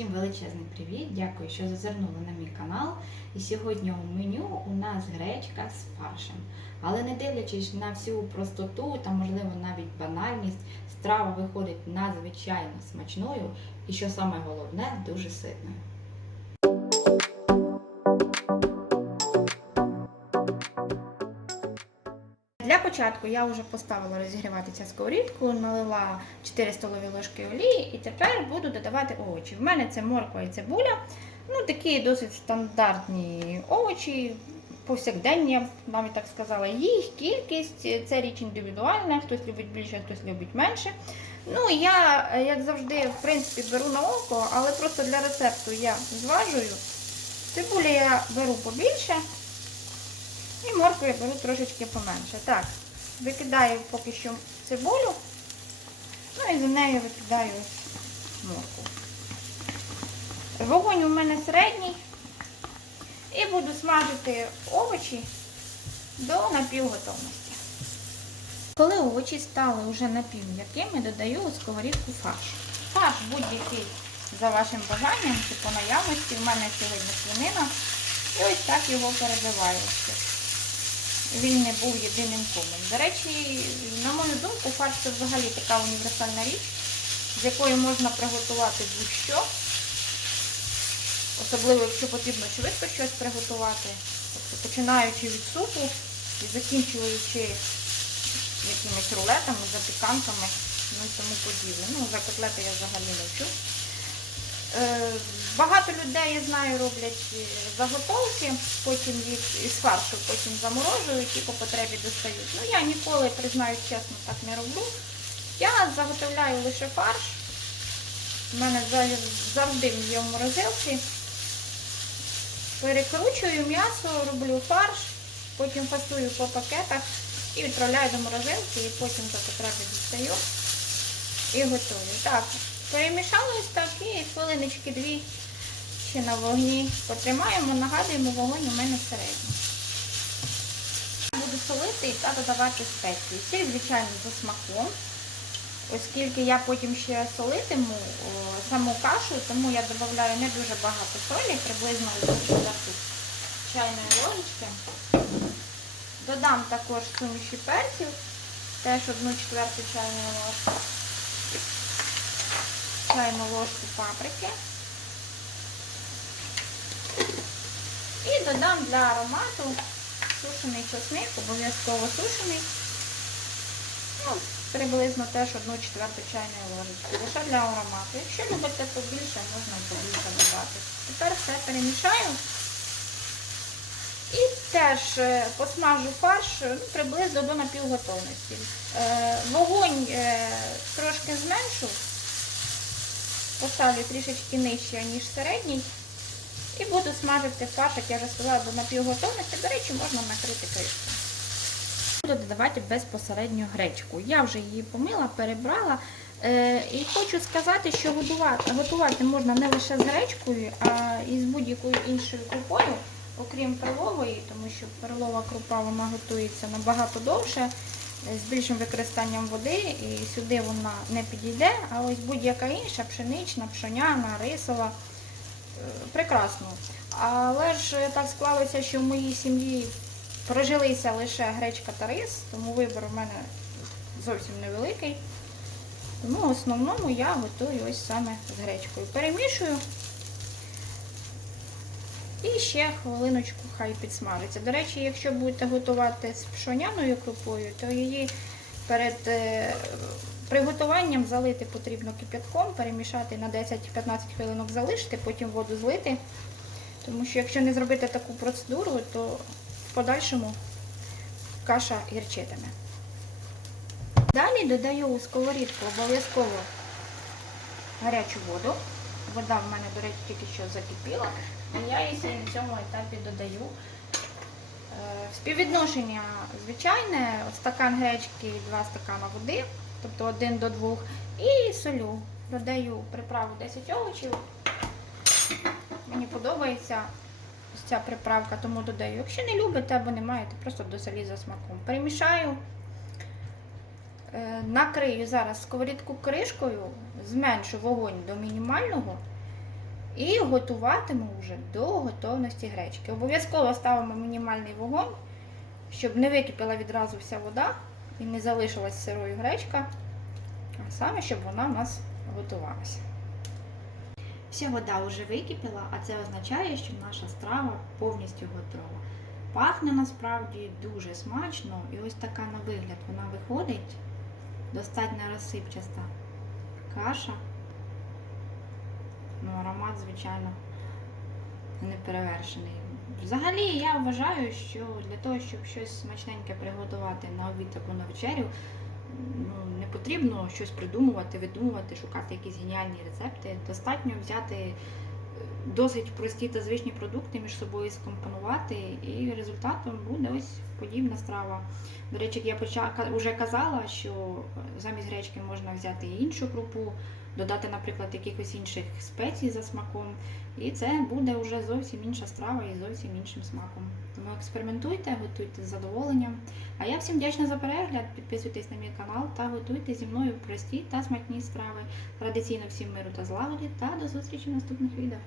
Всім величезний привіт! Дякую, що зазирнули на мій канал. І сьогодні у меню у нас гречка з фаршем. Але не дивлячись на всю простоту та, можливо, навіть банальність, страва виходить надзвичайно смачною і, що саме головне, дуже ситною. Для початку я вже поставила розігріватися сковорідку, налила 4 столові ложки олії і тепер буду додавати овочі. В мене це морква і цибуля. Ну, такі досить стандартні овочі, повсякденні, я б навіть так сказала. Їх кількість це річ індивідуальна, хтось любить більше, хтось любить менше. Ну, я, як завжди, в принципі, беру на око, але просто для рецепту я зважую. Цибулі я беру побільше. І моркву я беру трошечки поменше. Так, викидаю поки що цибулю, ну і за нею викидаю моркву. Вогонь у мене середній. І буду смажити овочі до напівготовності. Коли овочі стали вже напівм'якими, додаю у сковорідку фарш. Фарш будь-який за вашим бажанням, чи по наявності. У мене сьогодні свинина. І ось так його перебиваю. Він не був єдиним комом. До речі, на мою думку, фарш це взагалі така універсальна річ, з якою можна приготувати будь-що. Особливо, якщо потрібно швидко щось приготувати. Тобто, починаючи від супу і закінчуючи якимись рулетами, запіканками, ну і тому подібне. Ну, за котлети я взагалі не вчу. Е, Багато людей, я знаю, роблять заготовки, потім їх із фаршу потім заморожують і по потребі достають. Ну, я ніколи, признаю чесно, так не роблю. Я заготовляю лише фарш. У мене завжди він є в морозилці. Перекручую м'ясо, роблю фарш, потім фасую по пакетах і відправляю до морозилки, і потім за потреби дістаю і готую. Так, перемішали ось так і хвилиночки дві ще на вогні потримаємо, нагадуємо, вогонь у мене середній. Буду солити та додавати спеції. Сіль, звичайно, за смаком. Оскільки я потім ще солитиму саму кашу, тому я додаю не дуже багато солі, приблизно 1 чайної ложечки. Додам також суміші перців, теж 1 четверту чайної ложки, чайну ложку паприки. І додам для аромату сушений чесник, обов'язково сушений. Ну, приблизно теж 1 четверту чайної ложечки. Лише для аромату. Якщо любите побільше, можна побільше додати. Тепер все перемішаю. І теж е, посмажу фарш ну, приблизно до напівготовності. Е, вогонь е, трошки зменшу, поставлю трішечки нижче, ніж середній. І буду смажити фарш, як я вже сказала, до напівготовності. До речі, можна накрити кришкою. Буду додавати безпосередньо гречку. Я вже її помила, перебрала. Е, і хочу сказати, що готувати, готувати можна не лише з гречкою, а і з будь-якою іншою крупою, окрім перлової, тому що перлова крупа вона готується набагато довше, з більшим використанням води, і сюди вона не підійде. А ось будь-яка інша пшенична, пшоняна, рисова. Прекрасно. Але ж так склалося, що в моїй сім'ї прожилися лише гречка та рис, тому вибір у мене зовсім невеликий. Тому в основному я готую ось саме з гречкою. Перемішую і ще хвилиночку хай підсмажиться. До речі, якщо будете готувати з пшоняною крупою, то її перед приготуванням залити потрібно кип'ятком, перемішати на 10-15 хвилинок залишити, потім воду злити. Тому що якщо не зробити таку процедуру, то в подальшому каша гірчитиме. Далі додаю у сковорідку обов'язково гарячу воду. Вода в мене, до речі, тільки що закипіла, і я її на цьому етапі додаю. Співвідношення звичайне, стакан гречки, 2 стакана води, тобто 1 до 2, і солю. Додаю приправу 10 овочів. Мені подобається ця приправка, тому додаю. Якщо не любите або не маєте, просто до солі за смаком. Перемішаю, накрию зараз сковорідку кришкою, зменшу вогонь до мінімального І готуватиму вже до готовності гречки. Обов'язково ставимо мінімальний вогонь, щоб не википіла відразу вся вода і не залишилась сирою гречка, а саме, щоб вона у нас готувалася. Вся вода вже википіла, а це означає, що наша страва повністю готова. Пахне насправді дуже смачно, і ось така на вигляд вона виходить. Достатньо розсипчаста каша. Ну, аромат, звичайно, неперевершений. Взагалі, я вважаю, що для того, щоб щось смачненьке приготувати на обід або на вечерю, ну, не потрібно щось придумувати, видумувати, шукати якісь геніальні рецепти. Достатньо взяти досить прості та звичні продукти між собою скомпонувати, і результатом буде ось подібна страва. До речі, я вже казала, що замість гречки можна взяти іншу крупу, додати, наприклад, якихось інших спецій за смаком. І це буде вже зовсім інша страва і зовсім іншим смаком. Тому експериментуйте, готуйте з задоволенням. А я всім вдячна за перегляд. Підписуйтесь на мій канал та готуйте зі мною прості та смачні страви. Традиційно всім миру та злагоді та до зустрічі в наступних відео.